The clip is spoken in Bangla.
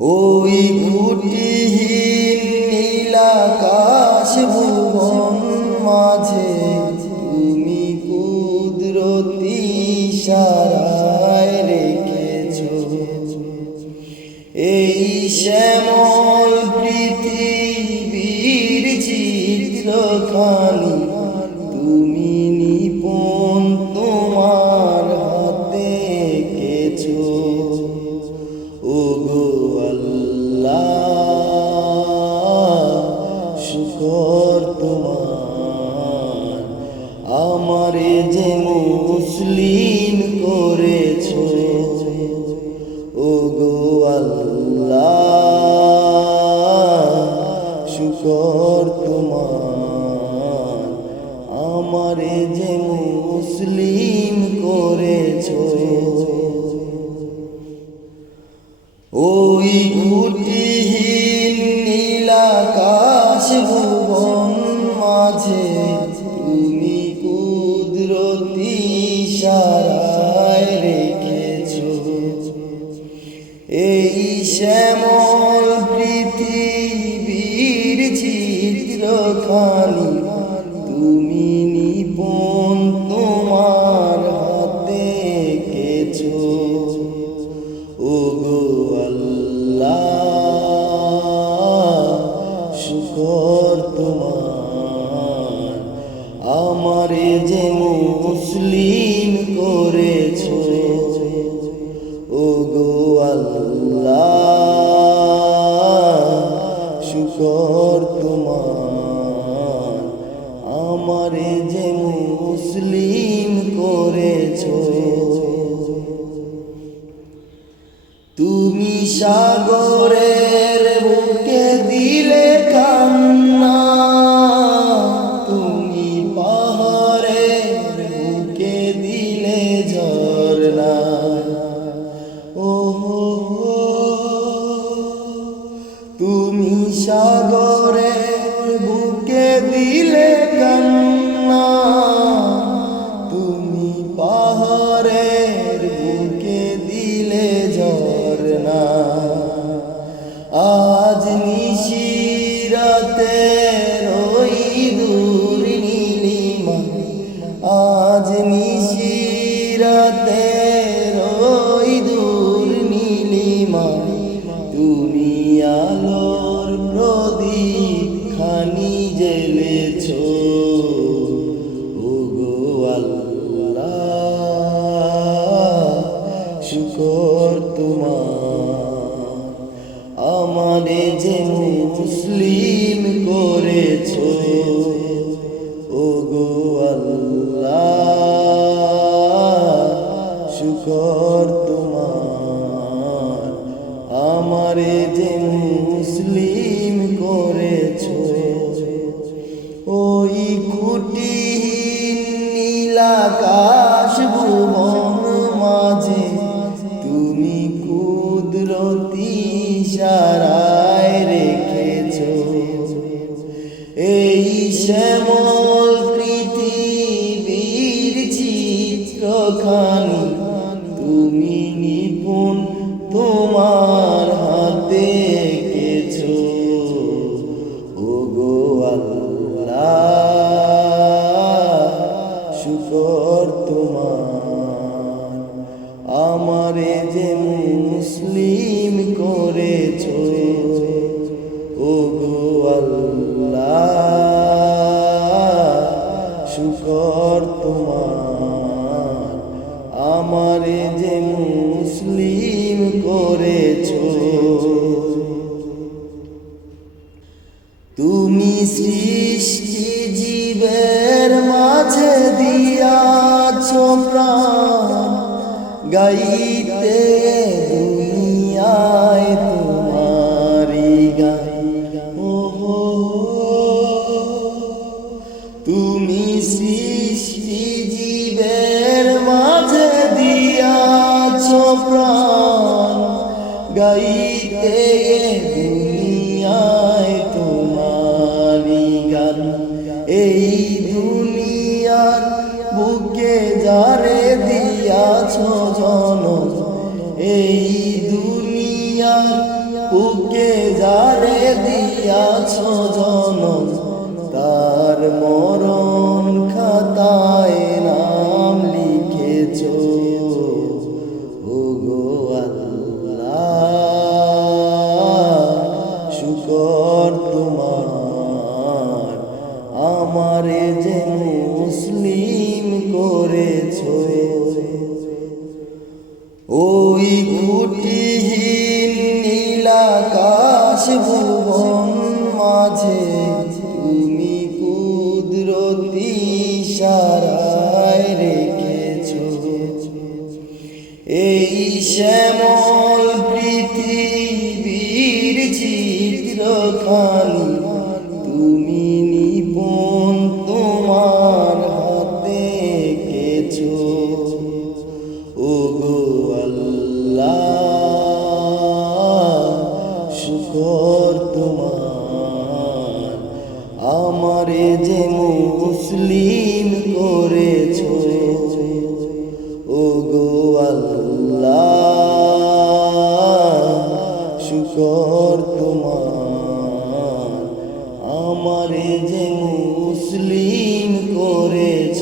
ওই খুঁটিহীন নীলাকাশ ভুবন মাঝে তুমি কুদরতি ইশারায় রেখেছো এই শ্যামল পৃথিবীর চিত্রখানি তুমি নিপুণ তোমার হাতে এঁকেছো। ওগো আল্লাহ শুকর তোমার, আমারে যে মুসলিম করেছো। ওগো আল্লাহ শুকর তোমার, আমারে যে মুসলিম করেছো। ওই খুঁটিহীন নীলাকাশ ভুবন মাঝে তুমি কুদরতি ইশারায় রেখেছো এই শ্যামল পৃথিবীর চিত্রখানি তুমি নিপুণ তোমার হাতে এঁকেছো। ওগো আল্লাহ শুকর তোমার, আমারে যে মুসলিম করেছো। ওগো আল্লাহ শুকর তোমার, আমারে যে মুসলিম করেছো। তুমি সাগরের বুকে দিলে কান্না, তুমি পাহাড়ের বুকে দিলে ঝরনা। ও তুমি সাগরের বুকে দিলে কান্না, তুমি পাহাড়ের বুকে দিলে ঝরনা। আজ নিশিরাতে ওই দূর নীলিমা, আজ নিশিরাতে ওই দূর নীলিমা, তুমি আলোর প্রদীপ খানি জ্বেলেছো। ওগো আল্লাহ শুকর তোমার, আমারে যে মুসলিম করেছো। ওগো আল্লাহ শুকর তোমার, আমারে যে মুসলিম করেছো। ওই খুঁটিহীন নীলাকাশ ভুবন মাঝে তুমি কুদরতি ইশারায় রেখেছো এই শ্যামল পৃথিবীর চিত্রখানি তুমি নিপুণ তোমার হাতে এঁকেছো। ওগো আল্লাহ শুকর তোমার, আমারে যে মুসলিম করেছো। ওগো আল্লাহ শুকর তোমার, আমারে যে মুসলিম করেছো। তুমি সৃষ্টি জীবের মাঝে দিয়াছো প্রাণ, গাইতে দুনিয়ায় তোমারি গান। তুমি সৃষ্টি জীবের মাঝে দিয়াছো প্রাণ, গাইতে দুনিয়ায় তোমারি গান। এই দুনিয়ার বুকে যারে দিয়াছো জনম, এই দুনিয়ার বুকে যারে দিয়াছ জনম, তার মরণ খাতায় নাম লিখেছ। ওগো আল্লাহ, শুকর তোমার, আমারে যে মুসলিম করেছ। ওই খুঁটিহীন নীলাকাশ ভুবন মাঝে তুমি কুদরতি ইশারায় রেখেছ। এই শ্যামল পৃথিবীর চিত্রখানি তুমি নিপুণ তোমার হাতে এঁকেছ। ওগো আল্লাহ, শুকর তোমার, আমারে যে মুসলিম করেছ। ওগো আল্লাহ, শুকর তোমার, আমারে যে মুসলিম করেছ।